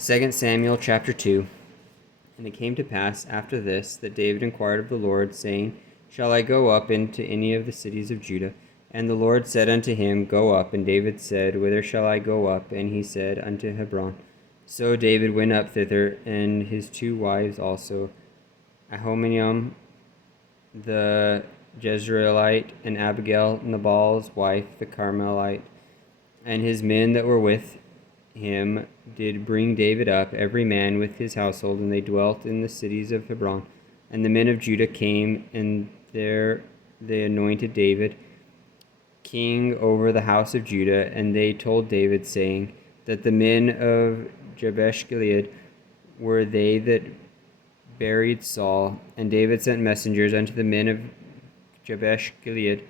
2 Samuel chapter 2. And it came to pass after this that David inquired of the Lord, saying, Shall I go up into any of the cities of Judah? And the Lord said unto him, Go up. And David said, Whither shall I go up? And he said, Unto Hebron. So David went up thither, and his two wives also, Ahinoam the Jezreelite, and Abigail Nabal's wife the Carmelite. And his men that were with him did bring David up, every man with his household, and they dwelt in the cities of Hebron. And the men of Judah came, and there they anointed David king over the house of Judah. And they told David, saying, that the men of Jabesh Gilead were they that buried Saul. And David sent messengers unto the men of Jabesh Gilead,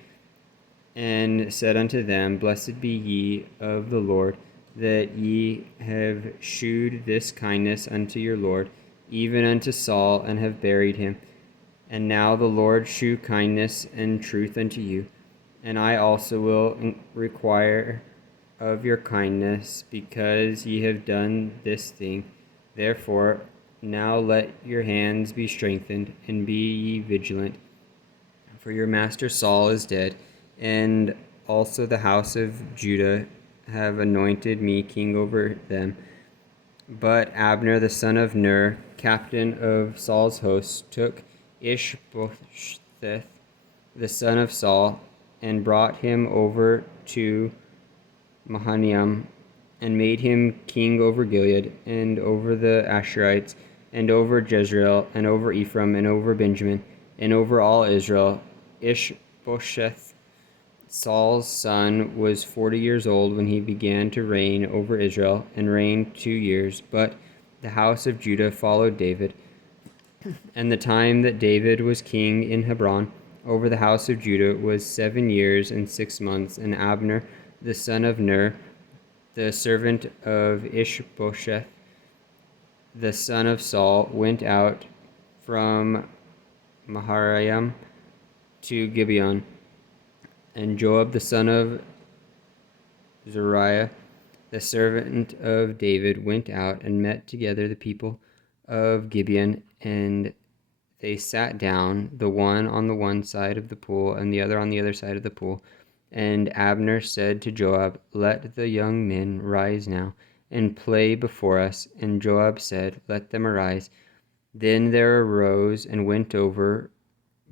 and said unto them, Blessed be ye of the Lord, that ye have shewed this kindness unto your Lord, even unto Saul, and have buried him. And now the Lord shew kindness and truth unto you, and I also will require of your kindness, because ye have done this thing. Therefore now let your hands be strengthened, and be ye vigilant, for your master Saul is dead, and also the house of Judah have anointed me king over them. But Abner the son of Ner, captain of Saul's hosts, took Ishbosheth the son of Saul, and brought him over to Mahanaim, and made him king over Gilead, and over the Asherites, and over Jezreel, and over Ephraim, and over Benjamin, and over all Israel. Ishbosheth, Saul's son, was 40 years old when he began to reign over Israel, and reigned 2 years. But the house of Judah followed David. And the time that David was king in Hebron over the house of Judah was 7 years and 6 months. And Abner the son of Ner, the servant of Ishbosheth the son of Saul, went out from Mahanaim to Gibeon. And Joab the son of Zeruiah, the servant of David, went out and met together the people of Gibeon, and they sat down, the one on the one side of the pool, and the other on the other side of the pool. And Abner said to Joab, Let the young men rise now, and play before us. And Joab said, Let them arise. Then there arose and went over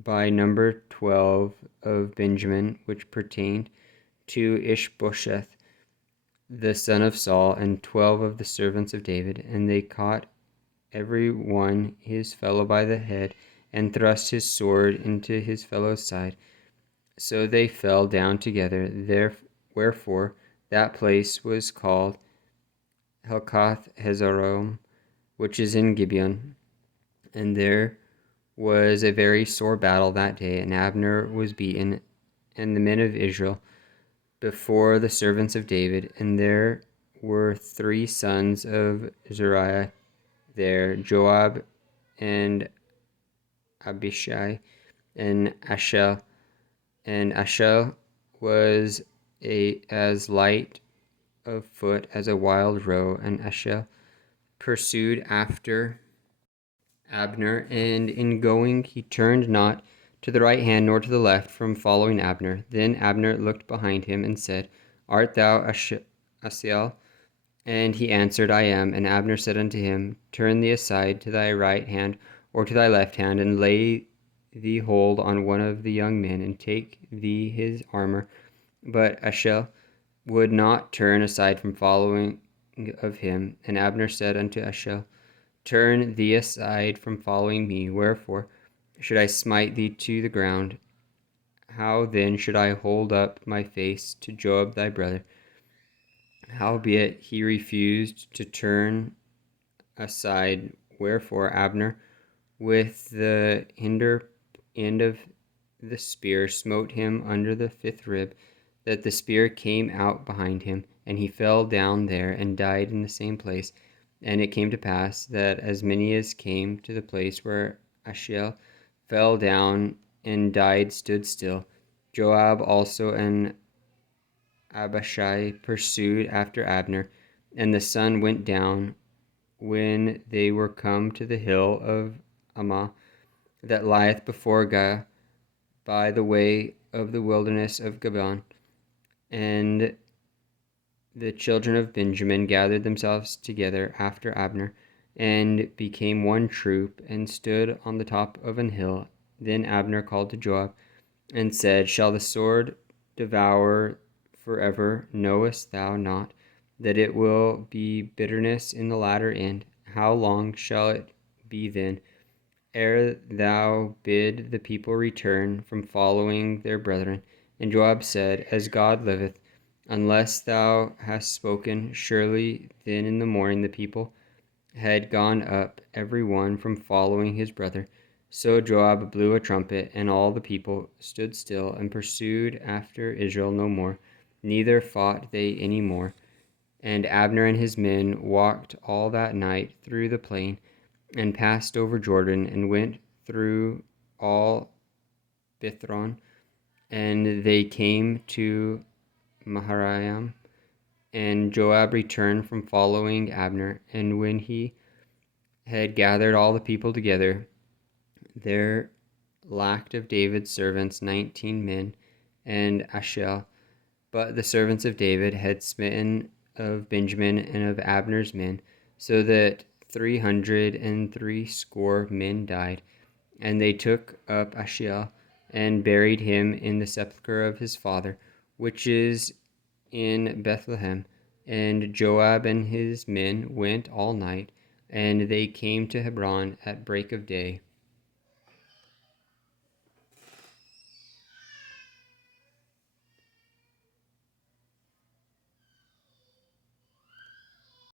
by number 12 of Benjamin, which pertained to Ishbosheth the son of Saul, and 12 of the servants of David. And they caught every one his fellow by the head, and thrust his sword into his fellow's side. So they fell down together. Wherefore that place was called Helkath Hazarom, which is in Gibeon. And there was a very sore battle that day, and Abner was beaten, and the men of Israel, before the servants of David. And there were 3 sons of Zeruiah there, Joab, and Abishai, and Ashel. And Ashel was as light of foot as a wild roe. And Ashel pursued after Abner, and in going he turned not to the right hand nor to the left from following Abner. Then Abner looked behind him and said, Art thou Asahel? And he answered, I am. And Abner said unto him, Turn thee aside to thy right hand or to thy left hand, and lay thee hold on one of the young men, and take thee his armor. But Ashel would not turn aside from following of him. And Abner said unto Ashel, Turn thee aside from following me. Wherefore should I smite thee to the ground? How then should I hold up my face to Joab thy brother? Howbeit he refused to turn aside. Wherefore Abner with the hinder end of the spear smote him under the 5th rib, that the spear came out behind him, and he fell down there and died in the same place. And it came to pass that as many as came to the place where Ashel fell down and died stood still. Joab also and Abishai pursued after Abner, and the sun went down when they were come to the hill of Ammah, that lieth before Giah, by the way of the wilderness of Gibeon. And the children of Benjamin gathered themselves together after Abner, and became one troop, and stood on the top of an hill. Then Abner called to Joab, and said, Shall the sword devour forever? Knowest thou not that it will be bitterness in the latter end? How long shall it be then, ere thou bid the people return from following their brethren? And Joab said, As God liveth, unless thou hast spoken, surely then in the morning the people had gone up every one from following his brother. So Joab blew a trumpet, and all the people stood still, and pursued after Israel no more, neither fought they any more. And Abner and his men walked all that night through the plain, and passed over Jordan, and went through all Bithron, and they came to Maharaim. And Joab returned from following Abner, and when he had gathered all the people together, there lacked of David's servants 19 men, and Asahel. But the servants of David had smitten of Benjamin and of Abner's men, so that 360 men died. And they took up Asahel, and buried him in the sepulchre of his father, which is in Bethlehem. And Joab and his men went all night, and they came to Hebron at break of day.